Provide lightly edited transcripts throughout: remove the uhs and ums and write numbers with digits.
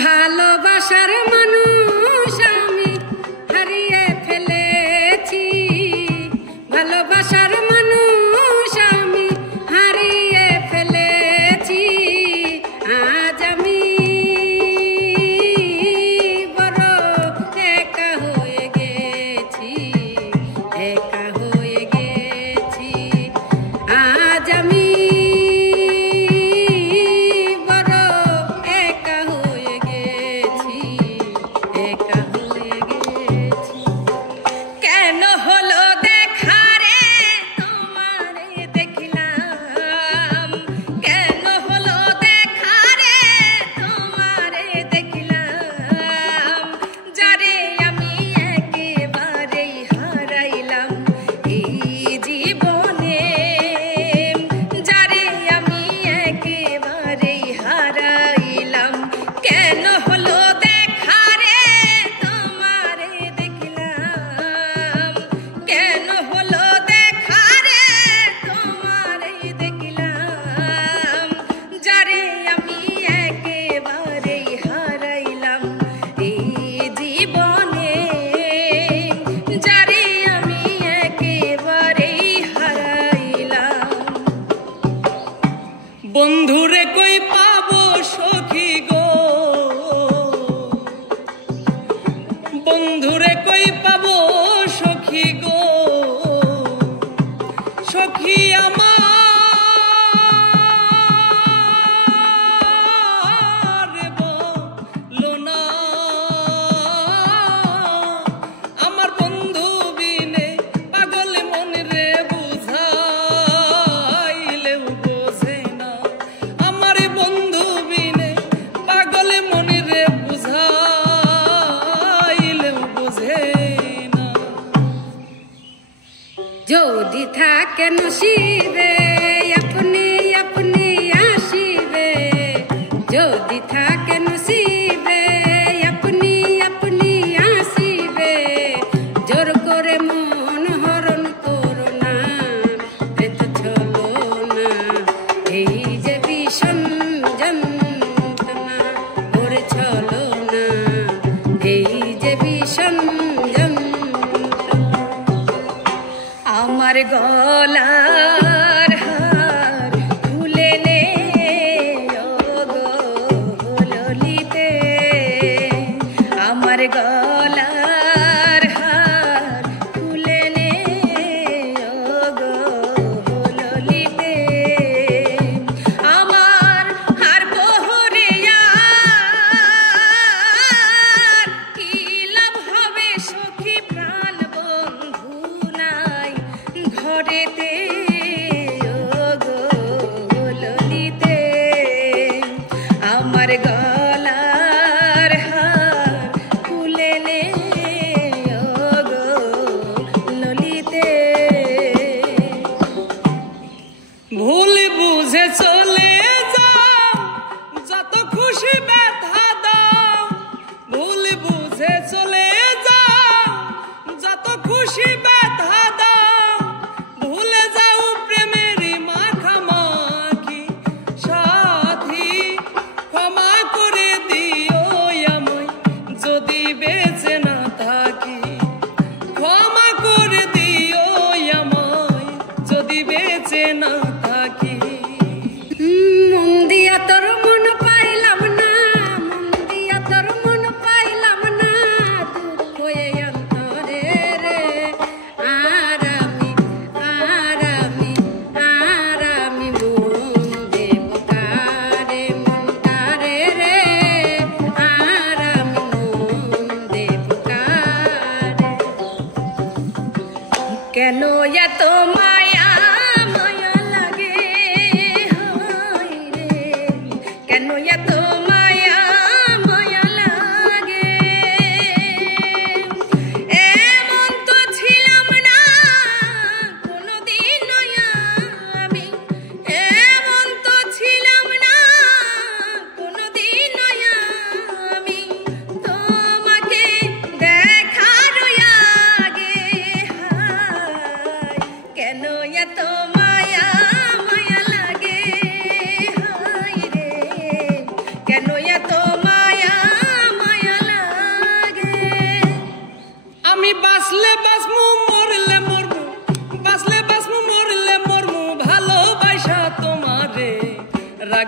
ভালোবাসার মানুষ আমি হারিয়ে ফেলেছি, ভালোবাসার মানুষ আমি হারিয়ে ফেলেছি। আজ আমি বড় একা হয়ে গেছি, একা হয়ে গেছি। আজ আমি বন্ধুরে কই পাবো সখী গো, বন্ধুরে কই পাবো সখী গো, সখী আমার বলো না, আমার বন্ধু বিনে পাগল মন রে বুঝাইলেও বোঝে না, আমার বন্ধু বিনে পাগল মন রে বুঝাইলেও বোঝে না। যদি থাকে নসিবে আপনি আপনি আসিবে, যদি থাকে নসিবে আপনি আপনি আসিবে, জোর করে মন হরণ করো না, প্রেত চলো না, এই যে ভীষণ যন্ত্রণা, ওরে চলো না, এই যে ভীষণ যন্ত্রণা। আমার গলার হার খুলে নে ও গো ললিতে, আমার গলার হার খুলে নে ও গো ললিতে, আমার হার পহরে আর কি লাভ হবে সখী, প্রাণ বন্ধু নাই ঘরেতে ও গো ললিতে, আমার গলার হার খুলে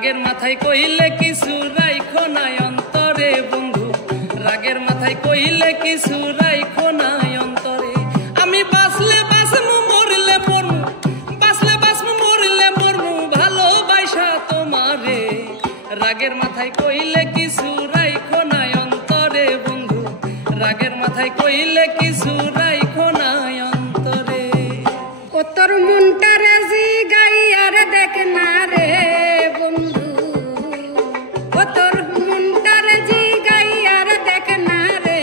রাগের মাথায় কইলে কিছু রাইখো নাই অন্তরে বন্ধু, রাগের মাথায় কইলে কিছু রাইখো নাই অন্তরে। আমি বাঁচলে বাঁচমু মরলে মরমু, বাঁচলে বাঁচমু মরলে মরমু ভালোবাসা তোমারে। রাগের মাথায় কইলে কিছু রাইখো নাই অন্তরে বন্ধু, রাগের মাথায় কইলে কিছু রাইখো নাই অন্তরে। ও তোর মনটারে জি গাইয়ার দেখ না রে বন্ধু, ও তোর মনটারে জি গাইয়ার দেখ না রে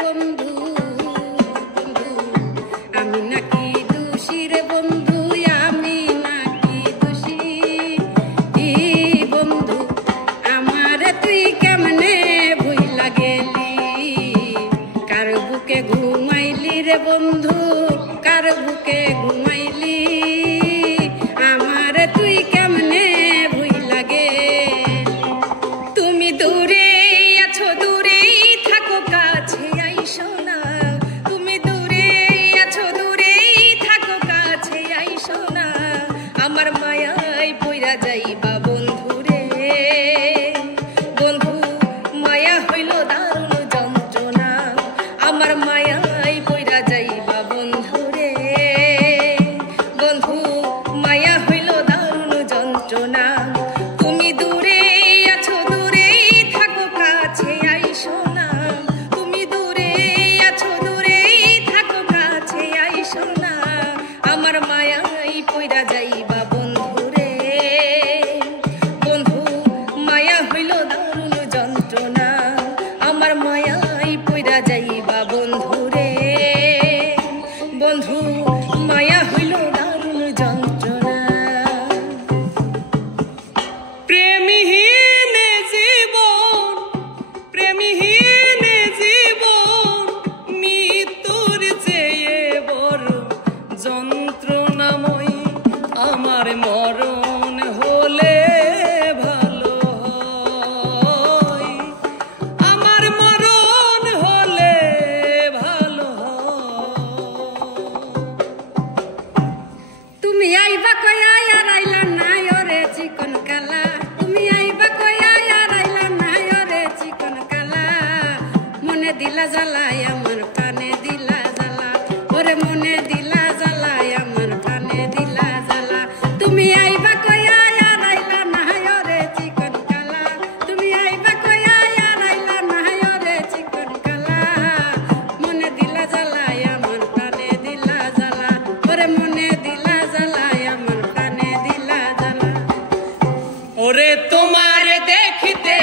বন্ধু। আমি নাকি দোষী রে বন্ধু, আমি নাকি দোষী বন্ধু। আমার তুই কেমনে ভুইলা গেলি, কার বুকে ঘুমাইলি রে বন্ধু, কার বুকে ঘুমাইলি। আমার তুই কেমনে ভুইলা গেলি। তুমি দূরে আছো দূরে থাকো কাছে আইসো না, তুমি দূরে আছো দূরে থাকো কাছে আইসো না। আমার মায়ায় পইরা যাইবা বন্ধু রে বন্ধু, মায়া হইল দারুণ যন্ত্রণা। আমার মায়ায় পইরা যাইবা বন্ধু রে বন্ধু, মায়া হইল দারুণ যন্ত্রণা। তুমি দূরে আছো দূরে থাকো কাছে আইসো না, তুমি দূরে আছো দূরে থাকো কাছে আইসো না। আমার মায়ায় পইরা যাইবা বন্ধু রে বন্ধু, মায়া হইল দারুণ যন্ত্রণা। আমার মায়ায় পইরা যাইবা বন্ধু রে বন্ধু, মায়া হইল দারুণ যন্ত্রণা। প্রেমহীন জীবন, প্রেমহীন জীবন, মৃত্যুর চেয়ে বড় যন্ত্রণাময়। আমার মরণ হলে ভালো হয়, আমার মরণ হলে ভালো হয়। তুমি আইবা কয়া আর আইলা না ওরে চিকন কালা, তুমি আইবা কয়া আর আইলা না ওরে চিকন কালা। মনে দিলা জ্বালায় আমার প্রাণে দিলা জ্বালা, ওরে মনে দিলা জ্বালায় আমার প্রাণে দিলা জ্বালা। তুমি আইবা কয়া আর আইলা না ওরে চিকন কালা, তুমি আইবা কয়া আর আইলা না ওরে চিকন কালা। মনে দিলা জ্বালায় আমার প্রাণে দিলা জ্বালা, ওরে মনে দিলা জ্বালায় আমার প্রাণে দিলা জ্বালা। ওরে তোমার দেখিতে